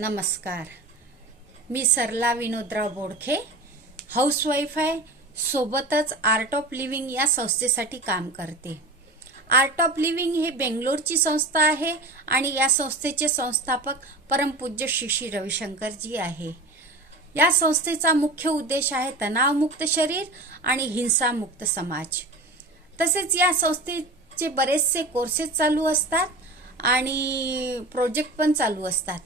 नमस्कार. मी सरला विनोदराव बोडखे, हाऊसवाईफ आहे. सोबतच आर्ट ऑफ लिव्हिंग या संस्थेसाठी काम करते. आर्ट ऑफ लिव्हिंग ही बेंगलोरची संस्था आहे आणि या संस्थेचे संस्थापक परमपूज्य श्री रविशंकरजी आहे. या संस्थेचा मुख्य उद्देश आहे तणावमुक्त शरीर आणि हिंसामुक्त समाज. तसेच या संस्थेचे बरेचसे कोर्सेस चालू असतात आणि प्रोजेक्ट पण चालू असतात.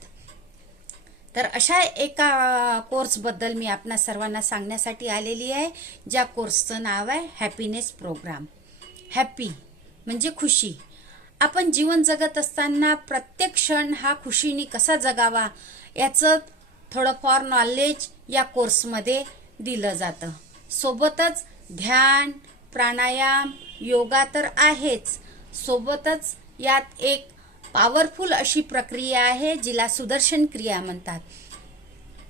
तर अशा एका कोर्सबद्दल मी आपणा सर्वांना सांगण्यासाठी आलेली आहे, ज्या कोर्सचं नाव आहे हॅपीनेस प्रोग्राम. हॅपी म्हणजे खुशी. आपण जीवन जगत असताना प्रत्येक क्षण हा खुशीने कसा जगावा याचं थोडंफार नॉलेज या कोर्समध्ये दिलं जातं. सोबतच ध्यान, प्राणायाम, योगा तर आहेच. सोबतच यात एक पॉवरफुल अशी प्रक्रिया आहे जिला सुदर्शन क्रिया म्हणतात,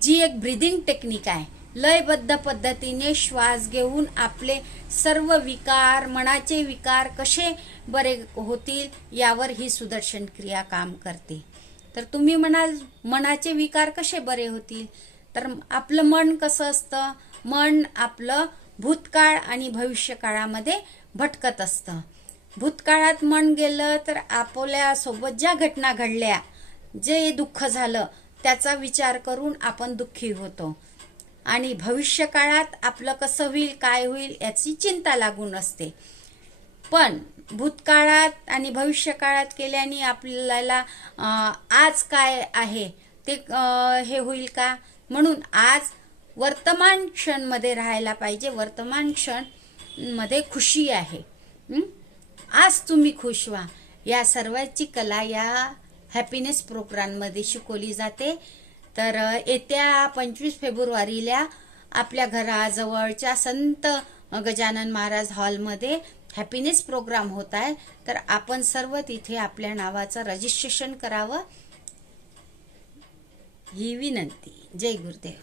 जी एक ब्रीदिंग टेक्निक आहे. लयबद्ध पद्धतीने श्वास घेऊन आपले सर्व विकार, मनाचे विकार कसे बरे होतील यावर ही सुदर्शन क्रिया काम करते. तर तुम्ही म्हणाल मनाचे विकार कसे बरे होतील, तर आपलं मन कसं असतं, मन आपलं भूतकाळ आणि भविष्यकाळामध्ये भटकत असतं. भूतकाळात मन गेलं तर आपल्या सोबत ज्या घटना घडल्या, जे दुःख झालं त्याचा विचार करून आपण दुःखी होतो आणि भविष्यकाळात आपलं कसं होईल, काय होईल याची चिंता लागून असते. पण भूतकाळात आणि भविष्यकाळात केल्याने आपल्याला आज काय आहे ते हे होईल का, म्हणून आज वर्तमान क्षणमध्ये राहायला पाहिजे. वर्तमान क्षण मध्ये खुशी आहे. आज तुम्ही खुश व्हा. या सर्वांची कला या हॅपीनेस प्रोग्राममध्ये शिकवली जाते. तर येत्या 25 फेब्रुवारीला आपल्या घराजवळच्या संत गजानन महाराज हॉलमध्ये हॅपीनेस प्रोग्राम होत आहे. तर आपण सर्व तिथे आपल्या नावाचं रजिस्ट्रेशन करावं ही विनंती. जय गुरुदेव.